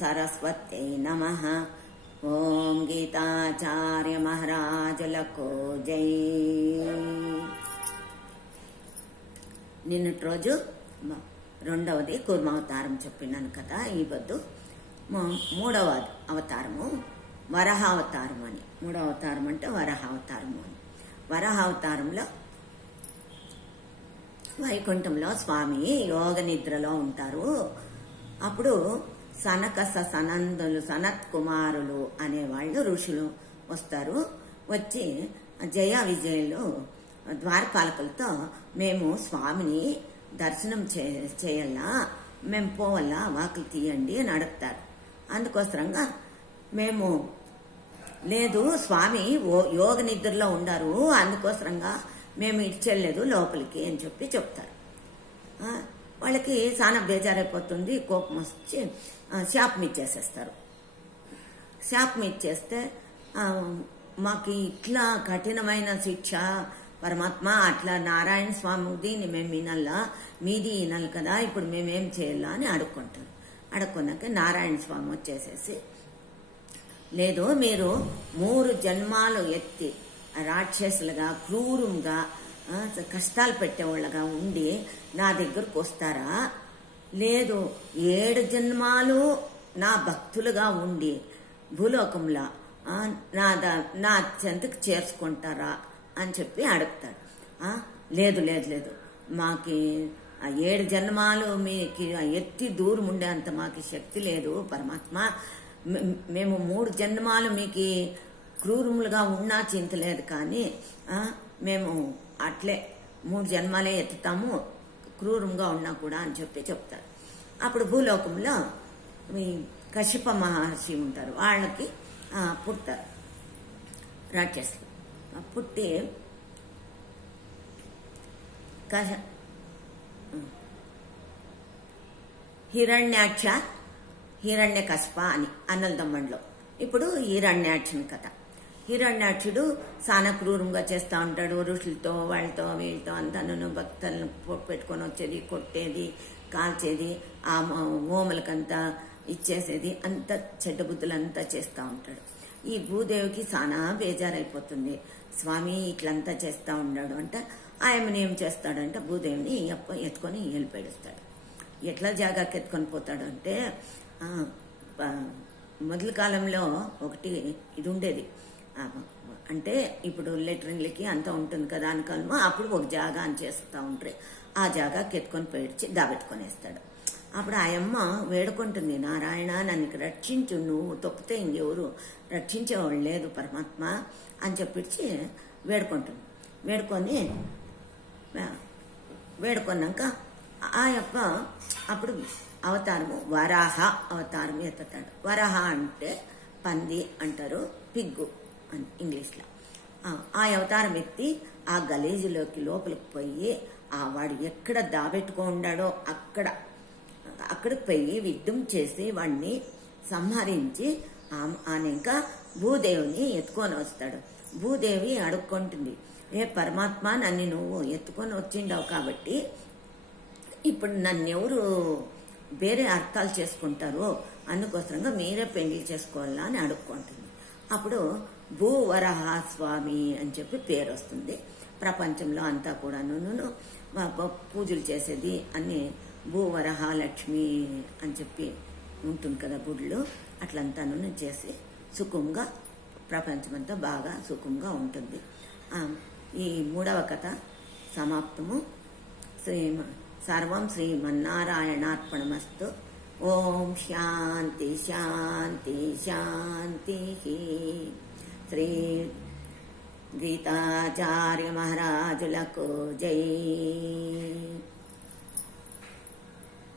సరస్వత్యై నమః. ఓం గీతాచార్య మహారాజులకు జై. నిన్నటి రోజు రెండవది కూర్మావతారం చెప్పినాను కదా. ఈ పొద్దు మూడవ అవతారము వరహావతారం అని. మూడవ అవతారం అంటే వరహావతారము అని. వరహావతారంలో వైకుంఠంలో స్వామి యోగ నిద్రలో ఉంటారు. అప్పుడు సనక సనందులు సనత్ కుమారులు అనేవాళ్ళు ఋషులు వస్తారు. వచ్చి జయ విజయులు ద్వారపాలకులతో మేము స్వామిని దర్శనం చేయాలా, మేము పోవాలా, వాకులు తీయండి అని అడుగుతారు. అందుకోసరంగా మేము లేదు స్వామి యోగ నిద్రలో ఉండారు, అందుకోసరంగా మేము ఇచ్చేయలేదు లోపలికి అని చెప్తారు. వాళ్ళకి చాలా బేజారైపోతుంది, కోపం వచ్చి శాపం ఇచ్చేసేస్తారు. శాపం ఇచ్చేస్తే మాకు ఇట్లా కఠినమైన శిక్ష పరమాత్మ, అట్లా నారాయణ స్వామిది మేము వినాలా, మీది వినాలి కదా, ఇప్పుడు మేమేం చేయాలా అని అడుక్కుంటారు. అడుక్కున్నాక నారాయణ స్వామి వచ్చేసేసి లేదు మీరు 3 జన్మాలు ఎత్తి రాక్షసులుగా క్రూరంగా కష్టాలు పెట్టేవాళ్ళగా ఉండి నా దగ్గరకు వస్తారా, లేదు 7 జన్మాలు నా భక్తులుగా ఉండి భూలోకంలో నా చెంతకు చేర్చుకుంటారా అని చెప్పి అడుగుతారు. లేదు లేదు లేదు మాకి 7 జన్మాలు మీకు ఎత్తి దూరం ఉండేంత మాకు శక్తి లేదు పరమాత్మ, మేము 3 జన్మాలు మీకు క్రూరములుగా ఉన్నా చింత లేదు, కానీ మేము అట్లే 3 జన్మాలే ఎత్తుతాము క్రూరంగా ఉన్నా కూడా అని చెప్తారు. అప్పుడు భూలోకంలో కశ్యప మహర్షి ఉంటారు, వాళ్ళకి పుడతారు రాక్షసులు. పుట్టి హిరణ్యాక్ష హిరణ్య కశప అని అన్నలదమ్మంలో. ఇప్పుడు హిరణ్యాక్షుని కథ. హిరణ్యాక్షుడు చాలా క్రూరంగా చేస్తూ ఉంటాడు. ఋషులతో వాళ్ళతో వీళ్ళతో అంతాను భక్తులను పెట్టుకొని వచ్చేది, కొట్టేది, కాల్చేది, ఆ ఓమలకంతా ఇచ్చేసేది, అంత చెడ్డ బుద్ధులంతా చేస్తూ ఉంటాడు. ఈ భూదేవికి చాలా బేజారైపోతుంది. స్వామి ఇట్లంతా చేస్తూ ఉన్నాడు అంటే ఆయనని ఏం చేస్తాడంటే భూదేవిని ఎత్తుకొని వెళ్ళిపోయిస్తాడు. ఎట్లా జాగాకి ఎత్తుకొని పోతాడు అంటే మొదటి కాలంలో ఒకటి ఇది ఉండేది, అంటే ఇప్పుడు లెటరింగ్లకి అంతా ఉంటుంది కదా అనుకోను, అప్పుడు ఒక జాగా అని చేస్తూ ఉంటారు. ఆ జాగాకి ఎత్తుకొని పేడ్చి దాబెట్టుకొనేస్తాడు. అప్పుడు ఆయమ్మ వేడుకుంటుంది, నారాయణ నన్ను రక్షించు, నువ్వు తప్పితే ఇంకెవరు రక్షించేవాళ్ళు లేదు పరమాత్మ అని చెప్పిచ్చి వేడుకుంటుంది. వేడుకున్నాక ఆ యొక్క అప్పుడు అవతారము వరాహ అవతారం ఎత్తుతాడు. వరాహ అంటే పంది అంటారు, పిగ్గు అని ఇంగ్లీష్లో. ఆ అవతారం ఎత్తి ఆ గలీజులోకి లోపలికి పోయి వాడు ఎక్కడ దాబెట్టుకుండాడో అక్కడికి పోయి యుద్ధం చేసి వాడిని సంహరించి ఇంకా భూదేవిని ఎత్తుకొని వస్తాడు. భూదేవి అడుక్కుంటుంది, ఏ పరమాత్మ నన్ను నువ్వు ఎత్తుకొని వచ్చిండావు కాబట్టి ఇప్పుడు నన్నెవరు వేరే అర్థాలు చేసుకుంటారో అందుకోసంగా మీరే పెళ్లి చేసుకోవాలా అని అడుక్కుంటుంది. అప్పుడు భూవరహ స్వామి అని చెప్పి పేరు వస్తుంది. ప్రపంచంలో అంతా కూడాను పూజలు చేసేది అన్ని భూవరహ లక్ష్మి అని చెప్పి ఉంటుంది కదా గుళ్ళు, అట్లంతాను చేసి సుఖంగా ప్రపంచమంతా బాగా సుఖంగా ఉంటుంది. ఈ మూడవ కథ సమాప్తము. సర్వం శ్రీమన్నారాయణార్పణమస్తు. ఓం శాంతి శాంతి శాంతి. శ్రీ గీతాచార్య మహారాజులకు జై.